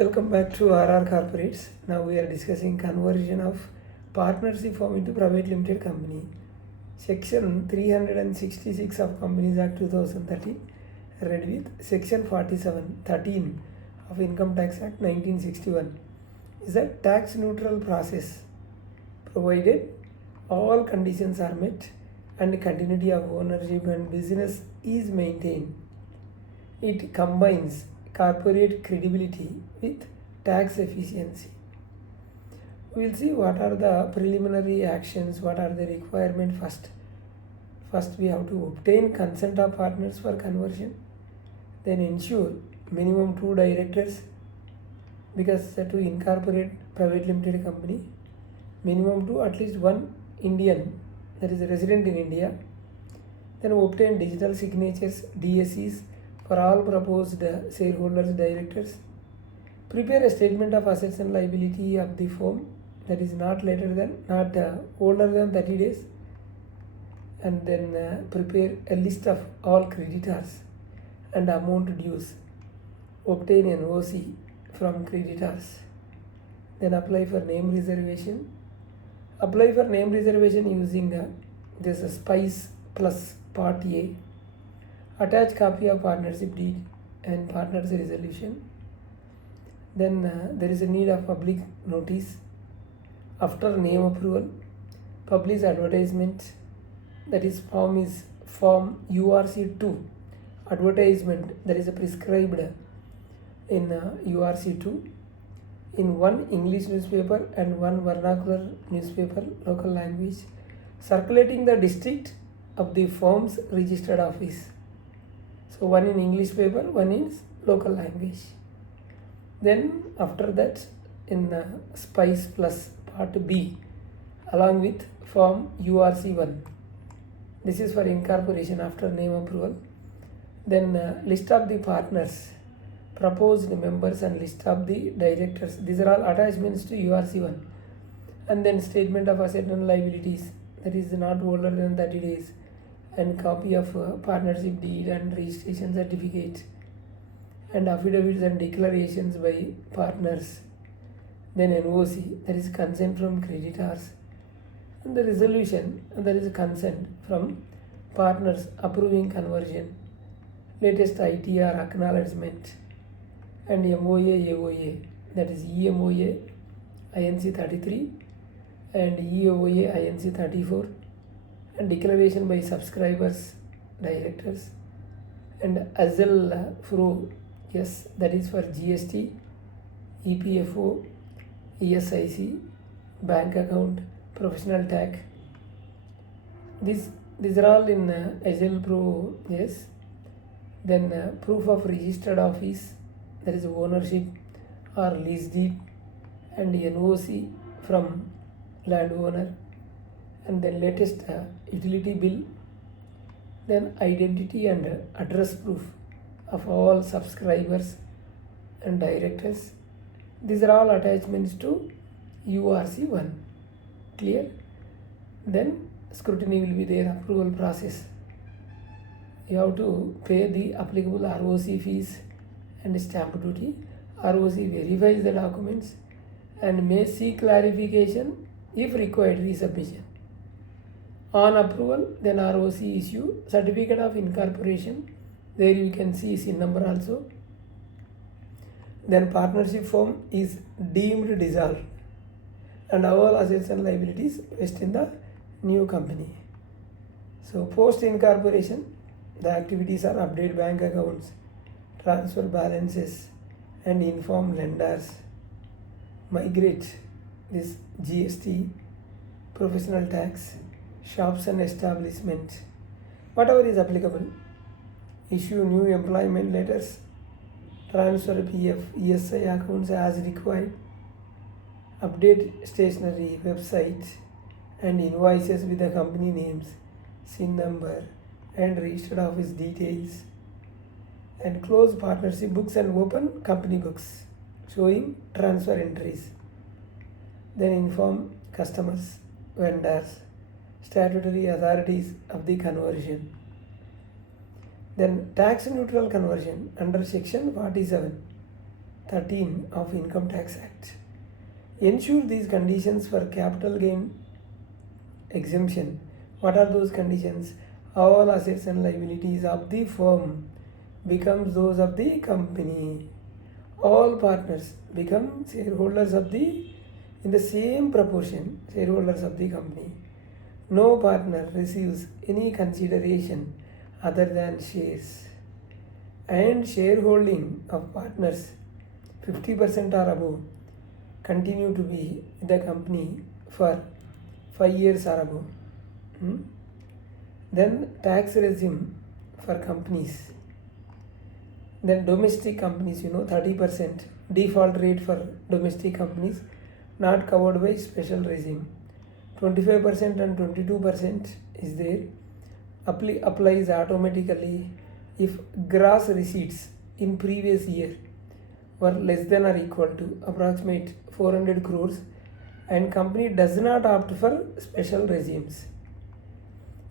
Welcome back to RR Corporates. Now we are discussing conversion of partnership firm into private limited company. Section 366 of Companies Act 2013 read with Section 47(13) of Income Tax Act 1961 is a tax neutral process provided all conditions are met and continuity of ownership and business is maintained. It combines corporate credibility with tax efficiency. We will see what are the preliminary actions, what are the requirements first. First we have to obtain consent of partners for conversion, then ensure minimum 2 directors, because to incorporate private limited company, minimum 2 at least 1 Indian, that is a resident in India. Then obtain digital signatures, DSCs, for all proposed shareholders, directors. Prepare a statement of assets and liability of the firm that is not older than 30 days, and then prepare a list of all creditors and amount dues. Obtain an OC from creditors. Then apply for name reservation. Apply for name reservation using this SPICE plus Part A. Attach copy of partnership deed and partners resolution. Then there is a need of public notice. After name approval, publish advertisement, that is Form URC-1 advertisement, that is prescribed in URC-2 in 1 English newspaper and 1 vernacular newspaper, local language, circulating the district of the firm's registered office. So 1 in English paper, 1 in local language. Then after that in SPICE plus Part B along with Form URC-1. This is for incorporation after name approval. Then list of the partners, proposed members and list of the directors. These are all attachments to URC-1. And then statement of asset and liabilities, that is not older than 30 days. And copy of partnership deed and registration certificate, and affidavits and declarations by partners. Then NOC, that is consent from creditors, and the resolution, and there is consent from partners approving conversion, latest ITR acknowledgement, and MOA AOA, that is EMOA INC 33 and EOA INC 34. And declaration by subscribers, directors, and AZL FRO, yes, that is for GST, EPFO, ESIC, bank account, professional tax. These are all in AZL FRO, yes. Then proof of registered office, that is ownership or lease deed, and NOC from landowner. And then latest utility bill, then identity and address proof of all subscribers and directors. These are all attachments to URC-1. Clear? Then scrutiny will be there, approval process. You have to pay the applicable ROC fees and stamp duty. ROC verifies the documents and may seek clarification if required resubmission. On approval, then ROC issue certificate of incorporation. There you can see SIN number also. Then partnership firm is deemed dissolved and all assets and liabilities vest in the new company. So post incorporation, the activities are update bank accounts, transfer balances, and inform lenders, migrate this GST, professional tax, shops and establishments, whatever is applicable, issue new employment letters, transfer PF, ESI accounts as required, update stationery, website, and invoices with the company names, SIN number, and registered office details, and close partnership books and open company books showing transfer entries. Then inform customers, vendors, statutory authorities of the conversion. Then tax neutral conversion under section 47. 13 of Income Tax Act. Ensure these conditions for capital gain exemption. What are those conditions? All assets and liabilities of the firm becomes those of the company. All partners become shareholders of the, in the same proportion, shareholders of the company. No partner receives any consideration other than shares. And shareholding of partners 50% or above continue to be in the company for 5 years or above. Then tax regime for companies. Then domestic companies, 30% default rate for domestic companies not covered by special regime. 25% and 22% is there. Applies automatically if gross receipts in previous year were less than or equal to approximate 400 crores and company does not opt for special regimes.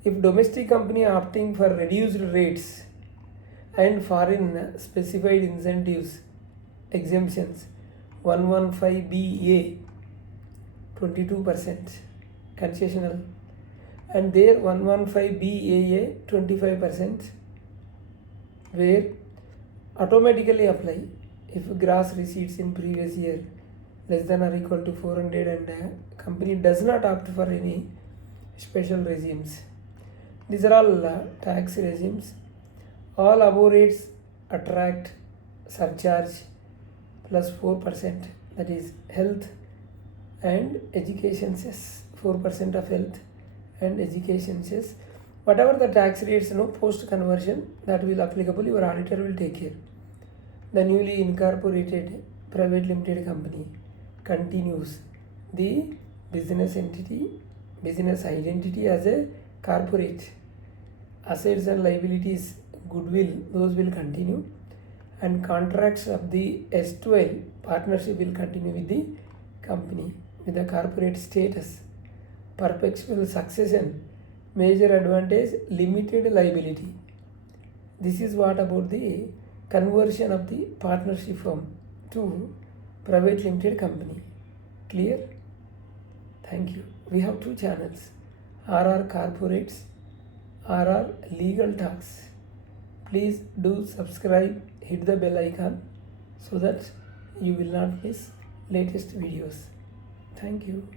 If domestic company opting for reduced rates and foreign specified incentives exemptions 115BA 22% concessional and there 115BAA 25% where automatically apply if gross receipts in previous year less than or equal to 400 and company does not opt for any special regimes. These are all tax regimes. All above rates attract surcharge plus 4%, that is health and education cess, 4% of health and education cess. Whatever the tax rates post conversion that will applicable, your auditor will take care. The newly incorporated private limited company continues the business identity as a corporate. Assets and liabilities, goodwill, those will continue, and contracts of the erstwhile partnership will continue with the company with the corporate status. Perpetual succession, major advantage, limited liability. This is what about the conversion of the partnership firm to private limited company. Clear? Thank you. We have 2 channels, RR Corporates, RR Legal Talks. Please do subscribe, hit the bell icon so that you will not miss latest videos. Thank you.